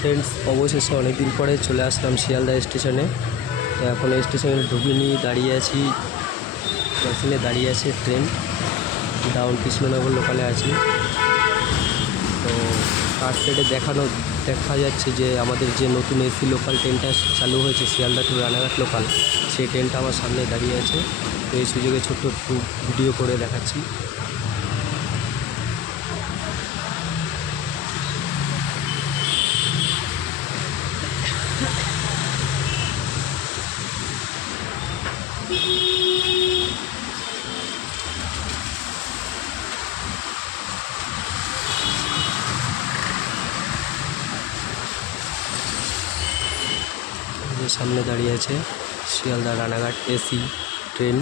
Friends, অবশেষে অনেকদিন পরে চলে আসলাম শিয়ালদা স্টেশনে। তো এখন স্টেশনে ঢুকিনি, দাঁড়িয়ে আছি, ক্রসিংয়ে দাঁড়িয়ে আছে ট্রেন, ডাউন কৃষ্ণনগর লোকালে আছি। তো কার সাইডে দেখা যাচ্ছে যে আমাদের যে নতুন এসি লোকাল ট্রেনটা চালু হয়েছে শিয়ালদা টু রানাঘাট লোকাল, সেই ট্রেনটা আমার সামনে দাঁড়িয়ে আছে। তো এই সুযোগে ছোট্ট একটু ভিডিও করে দেখাচ্ছি। সামনে দাঁড়িয়ে আছে শিয়ালদা রানাঘাট এসি ট্রেন।